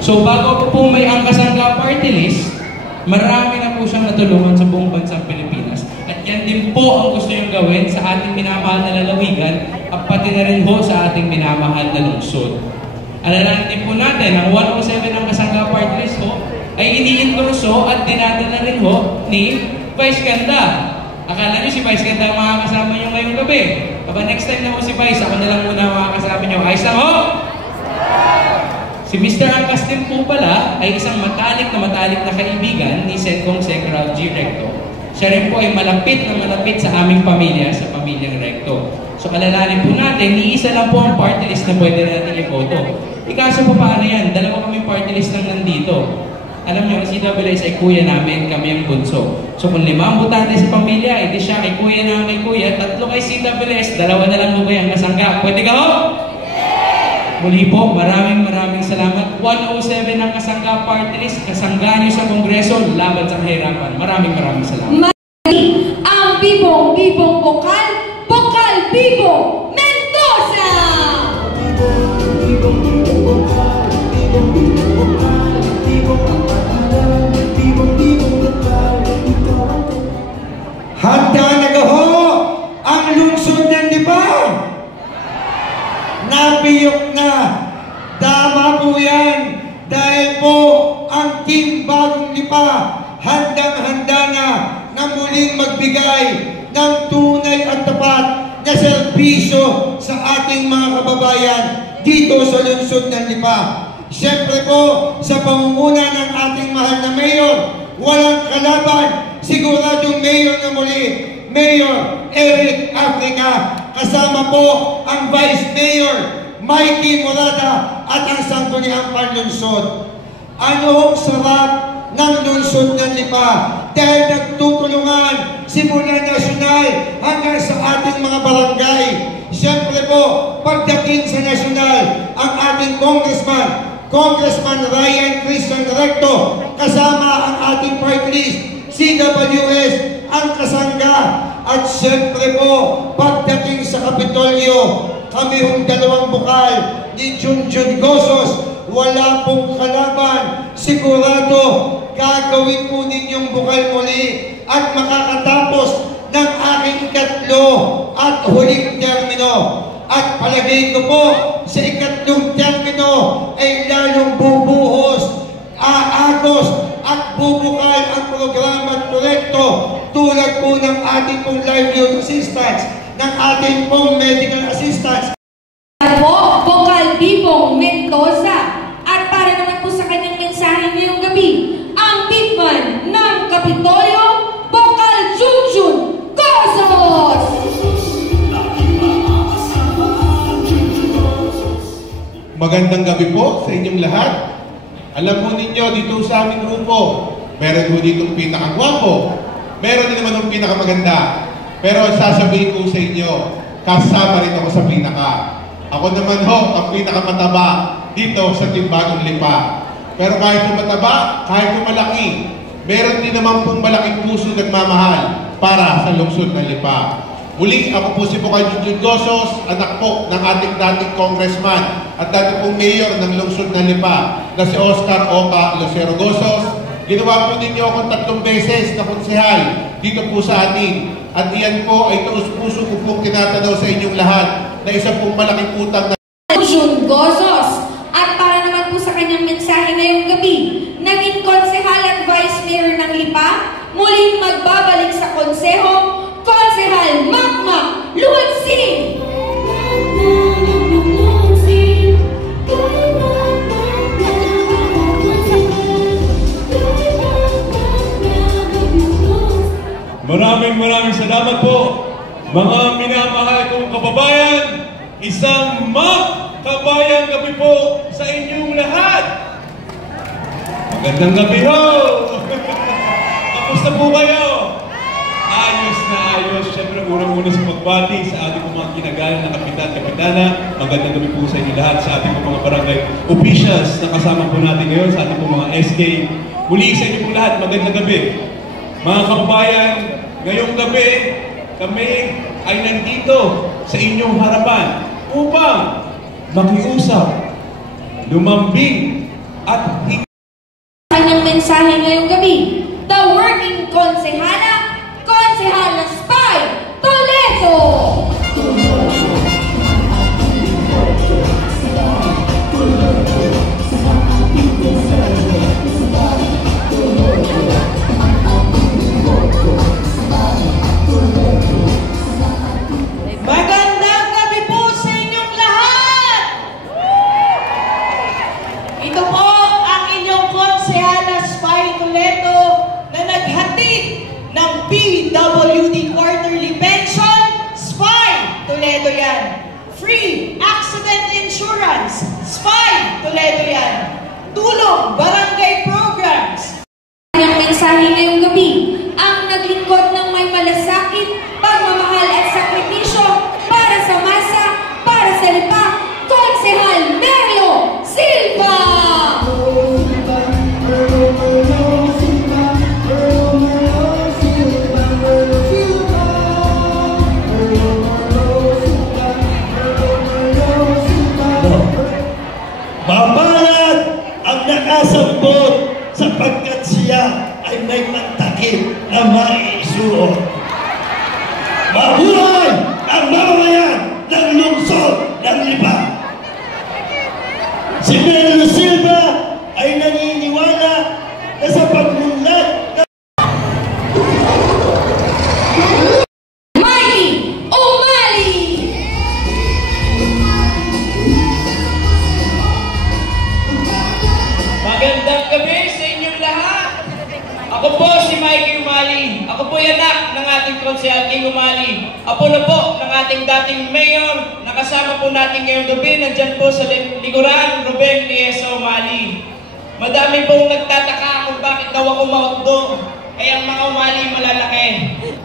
So bago po may Angkasangka Party List, marami na po siyang natulungan sa buong bansang Pilipinas. At yan din po ang gusto niyong gawin sa ating minamahal na lalawigan at pati na rin po sa ating minamahal na lungsod. Alalahanin din po natin, ang 107 Angkasangka Party List ho ay ini-endorso at dinadala rin ho ni Vice Ganda. Akala niyo si Vice Ganda ang makakasama niyo ngayong gabi. Aba next time na po si Vice, ako na lang muna makakasama niyo. Ayos lang ho? Si Mr. Angkas din po pala ay isang matalik na kaibigan ni Sencong Ralph G. Recto. Siya rin po ay malapit sa aming pamilya, sa pamilyang Recto. So alalahanin po natin, iisa lang po ang party list na pwede natin i-voto. Ikaso po paano yan? Dalawa kami party list lang nandito. Alam niyo, ang CWS ay kuya namin, kami ang bunso. So kung 5 ang butante sa pamilya, edi siya kay kuya na kay kuya, 3 kay CWS, 2 na lang mo kayo ang kasangga. Pwede ka ho? Muli po, maraming salamat. 107 ang Kasangga Party List, kasangga niyo sa Kongreso, laban sa kahirapan. Maraming salamat. Ang Bibong Bokal Bibong Mendoza! Handa na ho ang lungsod ng Lipa! Napiyok na. Tama po yan. Dahil po ang Team Bagong Lipa handang-handa na muling magbigay ng tunay at tapat na serbisyo sa ating mga kababayan dito sa lungsod ng Lipa. Siyempre po, sa pamumuna ng ating mahal na mayor, walang kalaban, siguradong mayor na muli, Mayor Eric Africa. Kasama po ang Vice Mayor Mikey Morada at ang sangguniang panlungsod. Ano ang sarap ng lungsod ng Lipa dahil nagtutulungan simula nasyonal hanggang sa ating mga barangay. Siyempre po, pagdating sa nasyonal, ang ating Congressman Ryan Christian Recto, kasama ang ating party list, CWS, ang kasangga. At siyempre po, pagdating sa Kapitolyo, kami hong 2 bukal ni Junjun Gosos, wala pong kalaban. Sigurado, gagawin po ninyong bukal muli at makakatapos ng aking 3 at huling termino. At palagay ko po, sa 3 termino ay lalong bubuhos, aagos at bubukal ang programa at proyekto tulad po ng ating pong livelihood assistance, ng ating pong medical assistance. Po, Bokal Bibong Mendoza. At para naman po sa kanyang mensahe ngayong gabi, ang big man ng Kapitolyo, Bokal Junjun Gosos! Magandang gabi po sa inyong lahat. Alam po ninyo, dito sa aming grupo, meron po dito pinakagwapo, meron din naman yung pinakamaganda. Pero sasabihin ko sa inyo, kasama rin ako sa pinaka. Ako naman ho, ang pinakamataba dito sa Team Bagong Lipa. Pero kahit po mataba, kahit po malaki, meron din naman pong malaking puso nagmamahal para sa lungsod ng Lipa. Muli, ako po si Bokal Junjun Gosos, anak po ng ating dating congressman at dating pong mayor ng lungsod ng Lipa na si Oscar Oca Lucero Gosos. Ginawa po ninyo akong 3 beses na konsehal dito po sa atin. At iyan po ay taus-puso ko pong tinatanaw sa inyong lahat na isa pong malaking utang na Junjun Gosos. At para naman po sa kanyang mensahe ngayong gabi, naging konsehal at vice mayor ng Lipa, muling magbabalik sa konseho, Konsehal Makmak Luwansing! Maraming salamat po, mga minamahal kong kababayan. Isang kabayang gabi po sa inyong lahat. Magandang gabi ho! Kamusta po kayo? Ayos na ayos. Siyempre, unang-una sa pagbati sa ating mga kinagaling na kapitan-kapitana. Magandang gabi po sa inyo lahat, sa ating mga barangay officials na kasama po natin ngayon, sa ating mga SK. Muli sa inyo po lahat, magandang gabi. Mga kababayan, ngayong gabi, kami ay nandito sa inyong harapan upang makiusap, lumambing, at Kanyang mensahe ngayong gabi, the working Konsehala Spy Toledo! Magandang gabi po sa inyong lahat! Ito po ang inyong Konsehala Spy Toledo na naghatid ng PWD Quarterly Pension. Spy Toledo yan. Free Accident Insurance. Spy Toledo yan. Tulong Barangay Programs. Kanyang mensahe ngayong gabi, ang naglingkod ng may malasakit, pagmamahal at sakripisyo para sa masa, para sa lipa, Konsehal Merlo Silva! Mabalad ang nakasambot sapagkat siya ay may mantakip na maiisuot. Mabuhay ang mamamayan ng lungsod ng Lipa! Si Merlo Silva ay naniniwala na sa pagmunlad ng Mikey Umali! magandang gabi sa inyong lahat. Ako po si Mikey Umali. Ako po yung anak ng ating Konsehal King Umali. Apo na po ng ating dating mayor. Nakasama po natin ngayong gabi. Nandyan po sa likuran, Ruben Liesa Umali. Madami pong nagtataka kung bakit daw ako mautdo. Eh ang mga Umali malalaki.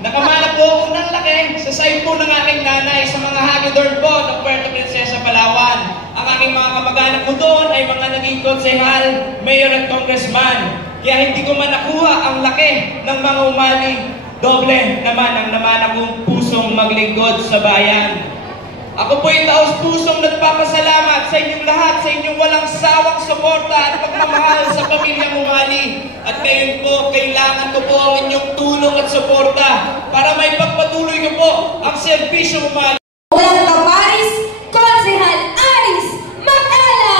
Nakamala po ako ng laki sa side po ng aking nanay sa mga hagidor po ng Puerto Princesa, Palawan. Ang aking mga kamag-anak ko doon ay mga naging konsehal, mayor at congressman. Kaya hindi ko man nakuha ang laki ng mga Umali. Doble naman ang naman akong pusong maglingkod sa bayan. Ako po yung taos-pusong nagpapasalamat sa inyong lahat, sa inyong walang sawang suporta at pagmamahal sa pamilyang Umali. At ngayon po, kailangan ko po ang inyong tulong at suporta para may pagpatuloy ko po ang serbisyo Umali. Walang kaparis, Konsehal Aris Macala!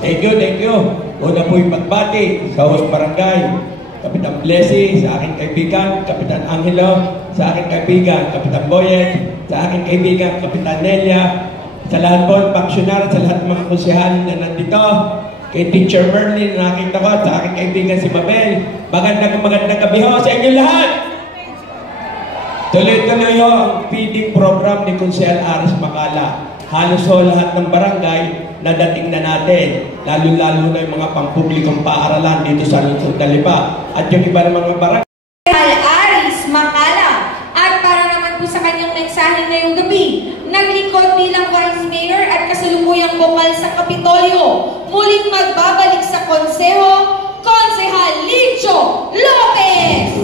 Thank you. Una po yung pagbati sa host barangay, Kapitan Blessy, sa aking kaibigan, Kapitan Angelo, sa aking kaibigan, Kapitan Boyet, sa aking kaibigan, Kapitan Nelia, sa lahat po ng paksyonar, sa lahat ng mga konsehal na nandito, kay Teacher Merlin na nakita ko, sa aking kaibigan si Mabel. Magandang gabi ho sa inyo lahat! Tuloy-tuloy ho ang feeding program ni Konsehal Aris Macala. Halos ho lahat ng barangay na dating na natin, lalo-lalo na yung mga pampublikong paaralan dito sa lungsod ng Lipa. At yung iba ng mga barangay. Konsehal Aris Macala. At para naman po sa kanyang mensahe ngayong gabi, naglingkod bilang Vice Mayor at kasalukuyang bokal sa Kapitolyo. Muling magbabalik sa konseho, Konsehal Licho Lopez!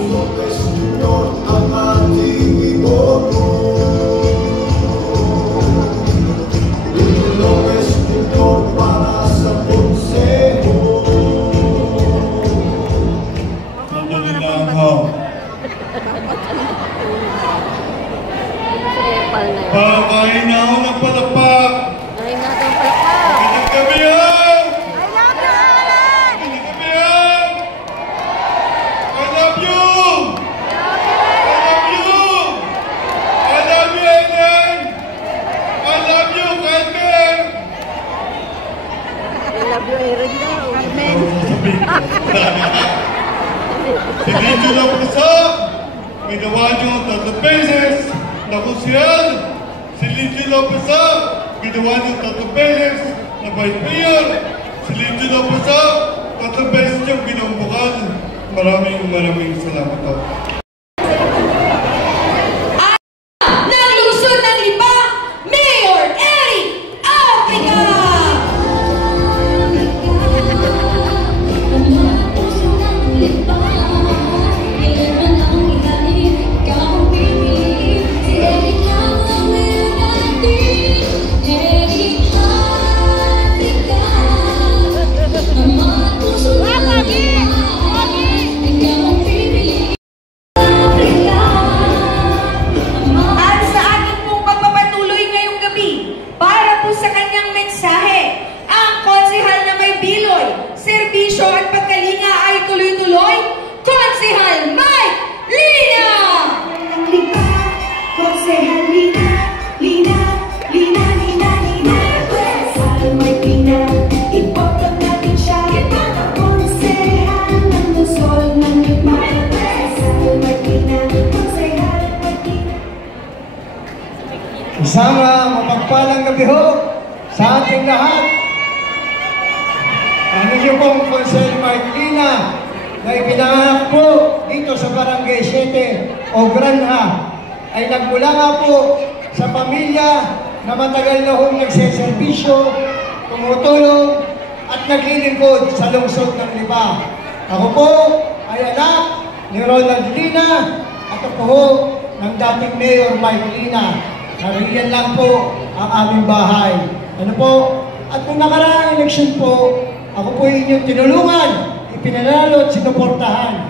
Pakain na ako ng palakpak! Kain natin palakpak! Magandang gabi yan! Kain natin! Magandang gabi yan! I love you! I love you! I love you, Ellen! I love you, Carmen! I love you, Eric daw. Amen. Si Licho Lopesa, ginawa niyo 3 beses na konsehal. Si Licho Lopesa, ginawa niyo 3 beses na vice mayor. Si Licho Lopesa, 3 beses niyong binambukal. Maraming salamat po. Ng lungsod ng Lipa, Mayor Eric Africa! Isang mapagpalang gabi ho sa ating lahat. Ano niyo pong Consel Martlina na ipinanganak po dito sa Barangay 7 o Granha ay nagmula nga po sa pamilya na matagal na hong nagseservisyo, tumutulong at naglilingkod sa lungsod ng Lipa. Ako po ay anak ni Ronald Lina at ako po ng dating Mayor Mike Lina. Nariyan lang po ang aming bahay. Ano po? At kung nakaraang eleksyon po, ako po inyong tinulungan, ipinanalo at sinuportahan.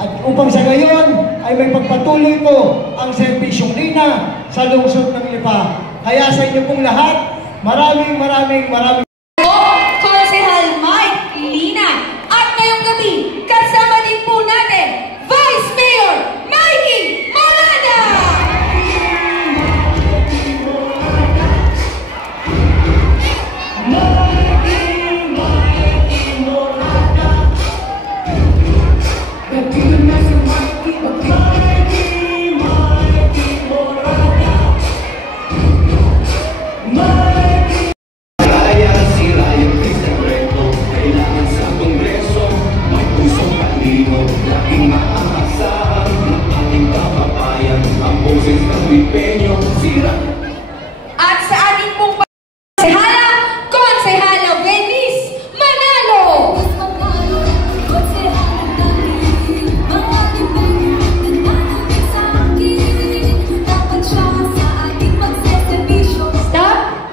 At upang sa gayon ay may pagpatuloy po ang serbisyong Lina sa lungsod ng Lipa. Kaya sa inyo pong lahat, maraming Konsehal Mike Lina. At ngayong gabi, kasama din po natin, Vice Mayor Mikey Molana! At sa ating pong Konsehala Venice Manalo! Stop!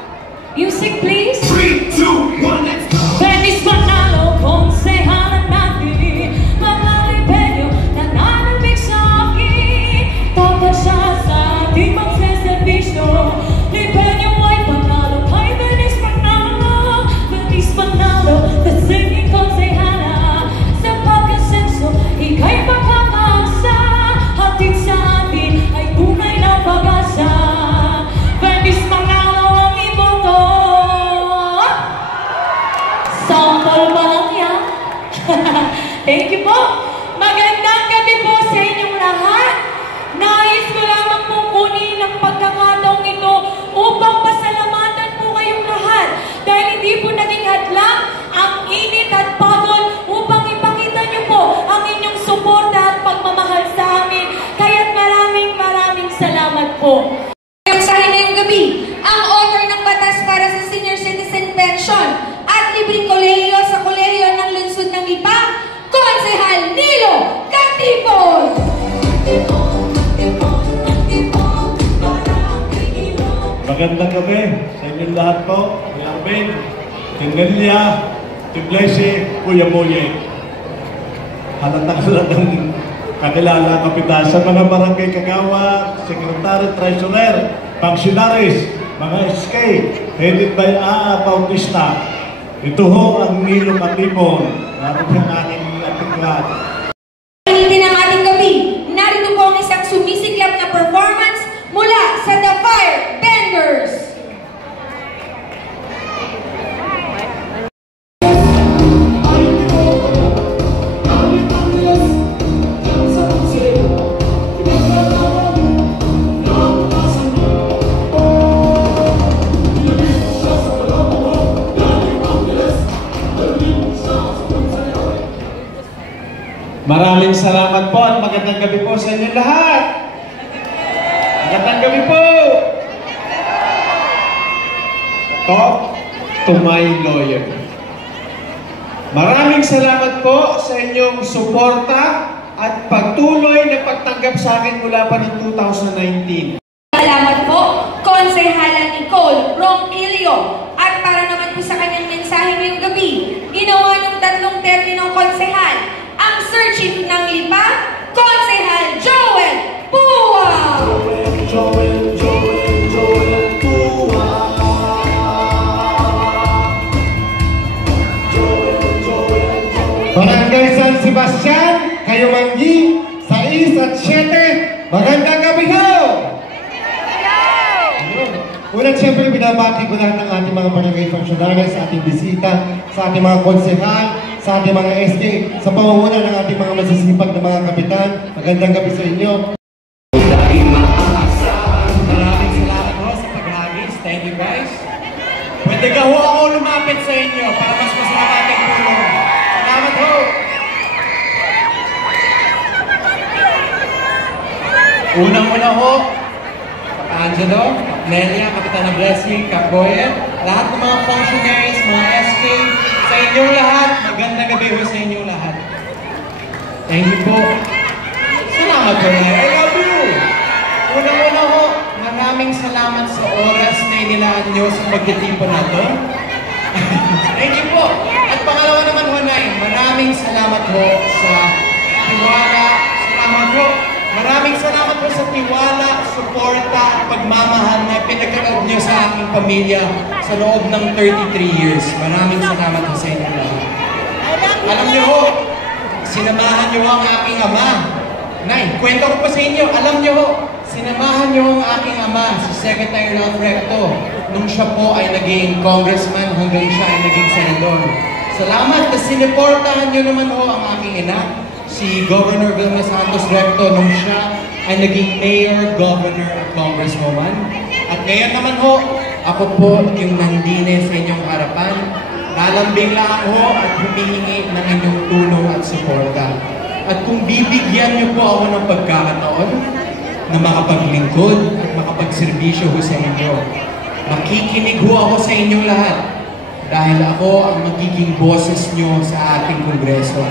Music please! 3, 2, 1, let's go! Venice Manalo, konsehala natin. Mga lipenyo na nanabig sa akin. Dapat siya sa ating magseservisyo. Lipenyo ay panalo kay Venice Manalo. Venice Manalo, the singing konsehala. Sa pagkasenso, ika'y makakaasa. Hatid sa atin ay tunay na pag-asa. Venice Manalo ang iboto. Sample pa lang yan. Thank you po. Magandang gabi po sa inyong lahat. Nais ko lamang pong kunin ang pagkakataong ito upang pasalamatan po kayong lahat dahil hindi po naging hadlang ang init at pagod upang ipakita niyo po ang inyong suporta at pagmamahal sa amin. Kaya't maraming salamat po. Sa ngayong gabi, ang author ng batas para sa senior citizen pension at libreng kolehiyo sa kolehiyo ng lungsod ng Lipa, Konsehal Nilo Katipon! Magandang gabi sa inyong lahat po. Kuya Arvin, Tingelia, Tiblesi, Kuya Moye. Halatang kakilala kapitan sa mga barangay kagawa, secretary, treasurer, functionaries, mga SK, headed by A.A. Bautista. Ito ho ang Nilo Katipon. Narito ang aking atiklat. Paginitin ang ating gabi, narito po ang isang sumisiklap na performance mula sa The Fire Benders. Maraming salamat po at magandang gabi po sa inyo lahat. Magandang gabi po. Talk to my lawyer. Maraming salamat po sa inyong suporta at pagtuloy na pagtanggap sa akin mula pa noong 2019. Salamat po, Konsehala Nicole Ronquillo. At para naman po sa kanyang mensahe ngayong gabi, ginawa ng 3 terminong konsehal, ang Sir Chief ng Lipa, Konsehal Joel Pua! Joel Pua! Barangay San Sebastian, Kayumanggi, 6 at 7, magandang gabi ho! Unang siyempre binabati ko lahat ng ating mga barangay functionaries, sa ating bisita, sa ating mga konsehal, sa ating mga SK, sa pamumuno ng ating mga masisipag na mga kapitan. Magandang gabi sa inyo. Maraming salamat po sa Pwede ka ho ako lumapit sa inyo para mas masarap ating tulong. Salamat ho! Unang-una ho, Angelo, Nelia, Kapitana Blessing, Kapoye, lahat ng mga functionaries, mga SK, sa inyong lahat, magandang gabi ho sa inyong lahat. Thank you po. Salamat po na. I love you! Unang-una ho, maraming salamat sa oras na inilaan nyo sa pagtitipon na to. Thank you po. At pangalawa naman ho, Nay, maraming salamat ho sa tiwala. Salamat ho. Maraming salamat po sa tiwala, suporta at pagmamahal na pinagkakaroon nyo sa aking pamilya sa loob ng 33 years. Maraming salamat po sa inyo lahat. Alam nyo ho, sinamahan nyo ang aking ama. Nay, kwento ko pa sa inyo, alam nyo ho, sinamahan nyo ang aking ama, si Secretary Ralph Recto, nung siya po ay naging congressman hanggang siya ay naging senador. Salamat na siniportahan nyo naman ho ang aking ina, si Governor Vilma Santos Recto, nung siya ay naging mayor, governor, at congresswoman. At ngayon naman ho, ako po yung nandine sa inyong harapan, lalambing lang ho at humihingi ng inyong tulong at suporta. At kung bibigyan niyo po ako ng pagkakataon na makapaglingkod at makapagserbisyo ho sa inyo, makikinig ho ako sa inyong lahat dahil ako ang magiging boses niyo sa ating kongreso.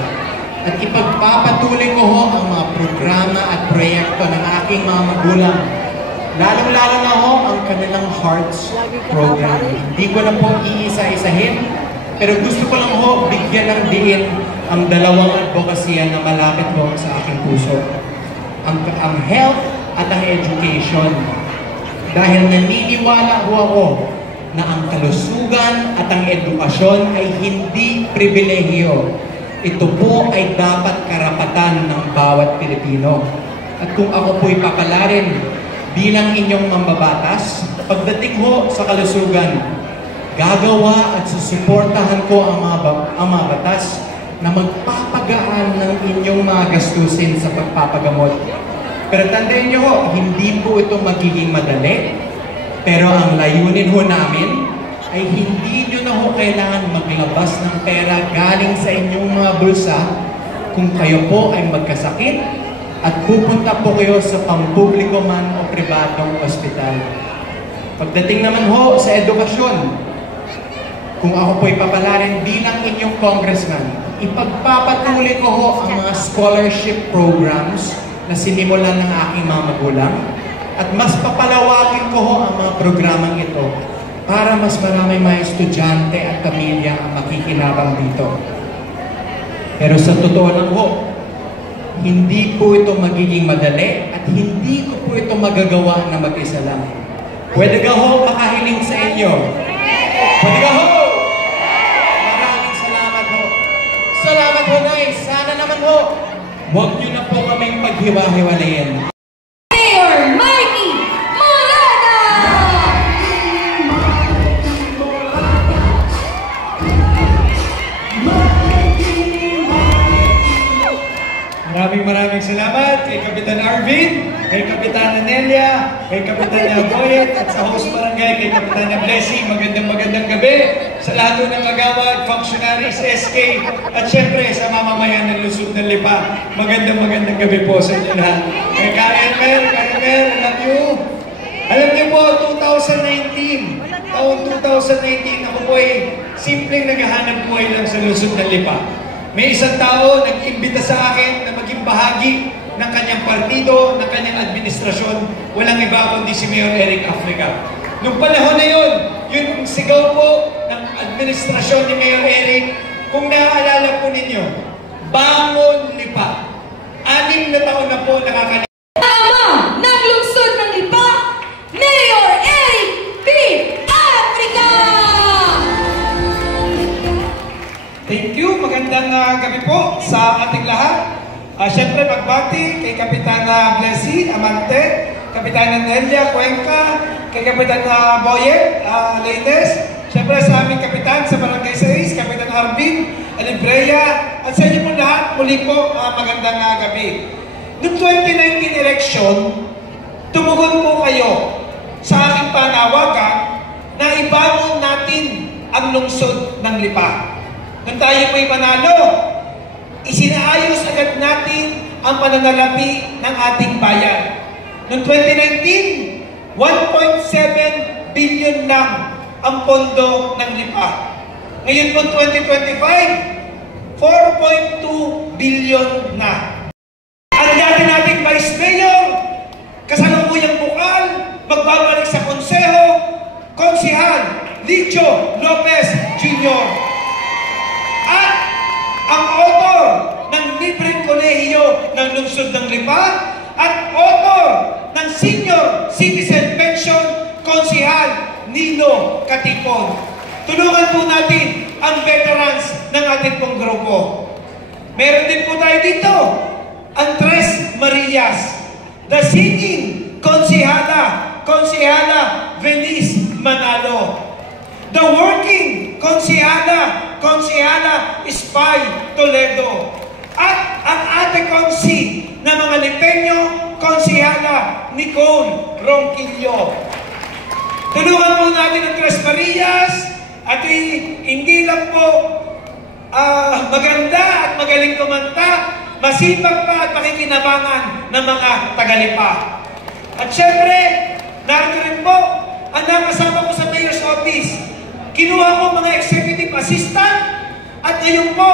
At ipagpapatuloy ko ho ang mga programa at proyekto ng aking mga magulang. Lalong-lalo na ho ang kanilang Hearts program. Hindi ko na po iisa-isahin, pero gusto ko lang ho bigyan ng diin ang dalawang advokasya na malapit ho sa aking puso. Ang health at ang education. Dahil naniniwala ho ako na ang kalusugan at ang edukasyon ay hindi pribilehiyo. Ito po ay dapat karapatan ng bawat Pilipino. At kung ako po'y papalarin bilang inyong mambabatas, pagdating ho sa kalusugan, gagawa at susuportahan ko ang mga batas na magpapagaan ng inyong mga gastusin sa pagpapagamot. Pero tandaan nyo ho, hindi po ito magiging madali. Pero ang layunin ho namin ay hindi nyo na ho kailangan maglabas ng pera galing sa inyong mga bulsa kung kayo po ay magkasakit at pupunta po kayo sa pampubliko man o pribadong ospital. Pagdating naman ho sa edukasyon, kung ako po'y papalarin bilang inyong congressman, ipagpapatuloy ko ho ang mga scholarship programs na sinimulan ng aking mga magulang at mas papalawakin ko ho ang mga programang ito para mas maraming mga estudyante at pamilya ang makikinabang dito. Pero sa totoo lang ho, hindi po ito magiging madali at hindi ko po ito magagawa na mag-isa lang. Pwede ka ho makahiling sa inyo. Pwede ka ho! Maraming salamat ho. Salamat ho, Nay. Sana naman ho, huwag nyo na po kaming paghiwa-hiwalayin. Mayor Mikey Molada! Maraming salamat kay Kapitan Arvin, kay Kapitana Nelia, kay Kapitana Boyet, at sa host barangay kay Kapitana Blessing. Magandang gabi sa lahat ng magawad, functionaries, SK, at syempre sa mamamayan ng Luzon ng Lipa. Magandang gabi po sa inyo lahat. Kay Karen Mer, alam niyo po, 2019, taon 2019, ako po ay simpleng naghahanap buhay lang sa Luzon ng Lipa. May isang tao nag-imbita sa akin na maging bahagi ng kanyang partido, ng kanyang administrasyon. Walang iba kundi si Mayor Eric Africa. Nung panahon na yun yung sigaw po ng administrasyon ni Mayor Eric, kung naaalala po ninyo, Bangon Lipa. 6 na taon na po nakakalimutan. Ama ng lungsod ng Lipa, Mayor Eric P. Africa! Thank you. Magandang gabi po sa ating lahat. Siyempre, magbati kay Kapitana Blessy Amante, Kapitana Nelia Cuenca, kay Kapitana Boyet Leytes, siyempre sa aming kapitan sa Barangay 6, Kapitan Arvin Alibreya, at sa inyo po lahat, muli po magandang gabi. Noong 2019 election, tumugon po kayo sa aking panawagan na ibangon natin ang lungsod ng Lipa. Nung tayo po'y panalo, isinaayos agad natin ang pananalapi ng ating bayan. Noong 2019, 1.7 billion lang ang pondo ng Lipa. Ngayon po 2025, 4.2 billion na. Ang dati nating Vice Mayor, kasalukuyang bukal, magbabalik sa konseho, Konsehal Licho Lopez Jr. At ang author ng libreng kolehiyo ng lungsod ng Lipa at author ng senior citizen pension, Konsehal Nino Katipon. Tulungan po natin ang veterans ng ating pong grupo. Meron din po tayo dito, Andres Marias, the singing Konsehala Venice Manalo, the working Konsehala Spy Toledo, at ang ate Konsi na mga Lipeño, Konsehala Nicole Ronquillo. Tulungan po natin ang Tres Marias at hindi lang po maganda at magaling kumanta, masipag pa at makikinabangan ng mga Tagalipa. At syempre, narito rin po ang nakasama ko sa Mayor's Office. Kinuha ko mga executive assistant at ngayon po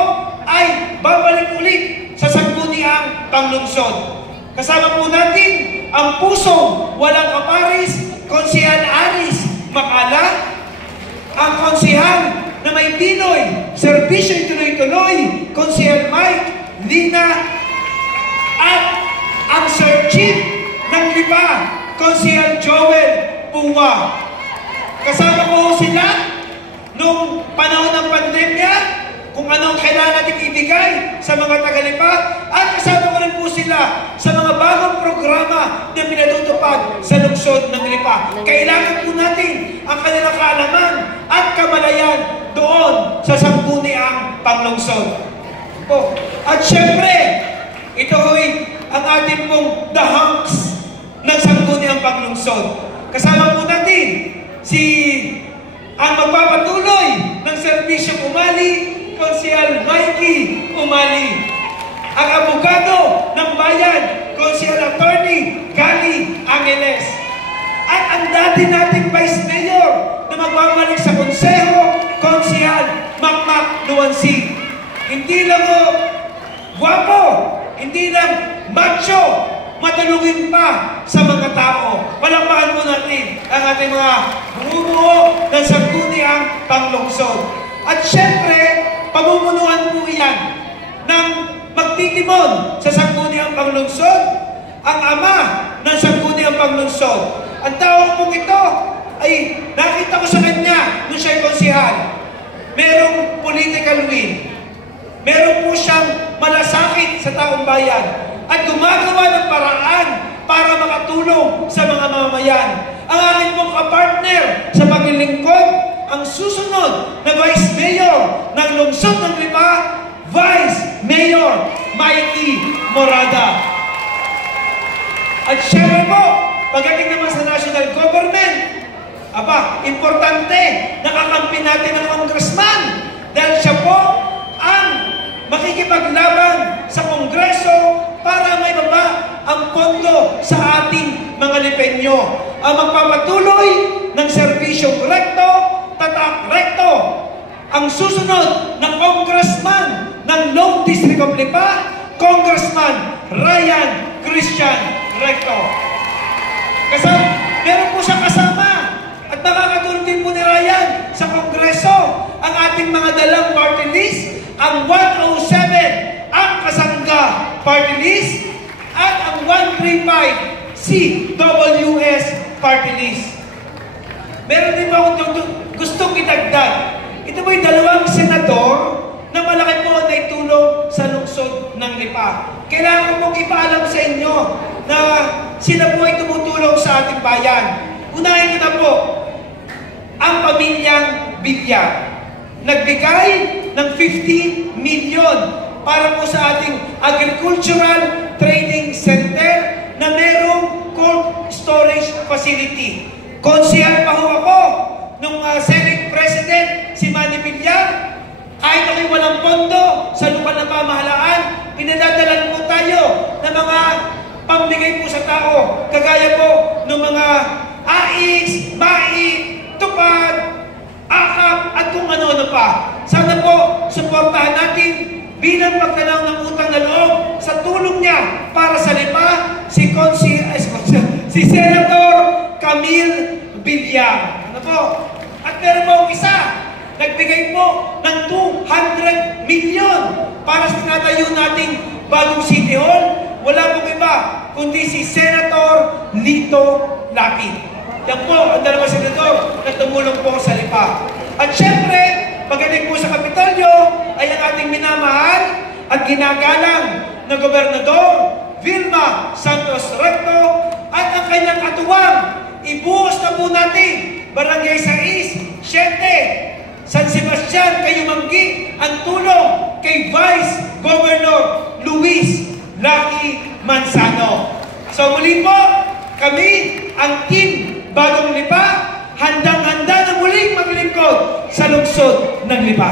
ay babalik ulit sa Sangguniang Panglungsod. Kasama po natin ang pusong walang kaparis, Konsehal Aris Macala, ang konsehal na may Pinoy, serbisyo tuloy-tuloy, Konsehal Mike Lina, at ang Sir Chief ng Lipa, Konsehal Joel Puwa. Kasama ko sila nung panahon ng pandemya, kung anong kailangan natin ibigay sa mga Tagalipa, at kasama ko rin po sila sa mga bagong programa na pinatutupad sa lungsod ng Lipa. Kailangan po natin ang kanilang kaalaman at kamalayan doon sa Sangguniang Panglungsod. At syempre, ito ay ang ating pong the hunks ng Sangguniang Panglungsod. Kasama po natin ang magpapatuloy ng serbisyong umali, Konsehal Mikey Umali. Ang abogado ng bayan, Konsehal Attorney Gali Angeles. At ang dati nating Vice Mayor na magbabalik sa konseho, Konsehal Makmak Luwansig. Hindi lang guwapo, hindi lang macho, matulungin pa sa mga tao. Palakpakan mo natin ang ating mga bumubuo ng Sangguniang Panglungsod. At syempre, pamumunuan po iyan ng magtitimon sa Sangguniang Panglungsod, ang ama ng Sangguniang Panglungsod. Ang tao pong ito ay nakita ko sa kanya nung siya'y konsehal. Merong political will. Meron po siyang malasakit sa taong bayan at gumagawa ng paraan para makatulong sa mga mamamayan. Ang aking pong kapartner sa paglilingkod, ang susunod na Vice Mayor ng lungsod ng Lipa, Vice Mayor Mikey Morada. At syempre po, pagdating naman sa national government, importante, nakakampi natin ang congressman dahil siya po ang makikipaglaban sa Kongreso para may baba ang pondo sa ating mga Lipeño. Ang magpapatuloy ng serbisyong rekto, tatak rekto, ang susunod na congressman ng Lone District of Lipa, Congressman Ryan Christian Recto. Meron po siyang kasama at makakatulong din po ni Ryan sa Kongreso ang ating mga dalang party list, ang 107 ang Kasangga party list at ang 135 CWS party list. Meron din po akong gustong idagdag. Ito po yung dalawang senador na malaki po na itulong sa lungsod ng Lipa. Kailangan ko pong ipaalam sa inyo na sila po ay tumutulong sa ating bayan. Unahin ko na po, ang pamilyang Bilya. Nagbigay ng 15 million para po sa ating agricultural training center na merong cold storage facility. Konsehal pa ho ako nung Senate President, si Manny Villar, kahit ako'y walang pondo sa lokal na pamahalaan, pinadadalan po tayo ng mga pambigay po sa tao, kagaya po ng mga AIX, MAI, TUPAD, AKAP, at kung ano-ano pa. Sana po, suportahan natin bilang pagtanaw ng utang na loob sa tulong niya para sa LIPA, si Senator Camille Villar. Ano po? At meron po isa, nagbigay po ng 200 million para sa tinatayo nating bagong City Hall. Wala pong iba, kundi si Senator Lito Lapid. Yan po, ang dalawang senador na tumulong po sa LIPA. At syempre, pagdating po sa Kapitolyo, ay ang ating minamahal at ginagalang na Gobernador Vilma Santos Recto at ang kanyang katuwang. Ibuhos na po natin, Barangay 6, 7, San Sebastian, Kayumanggi, ang tulong kay Vice Governor Luis Lucky Manzano. So muli po, kami, ang Team Bagong LIPA, handang-handa na muling maglingkod sa lungsod ng LIPA.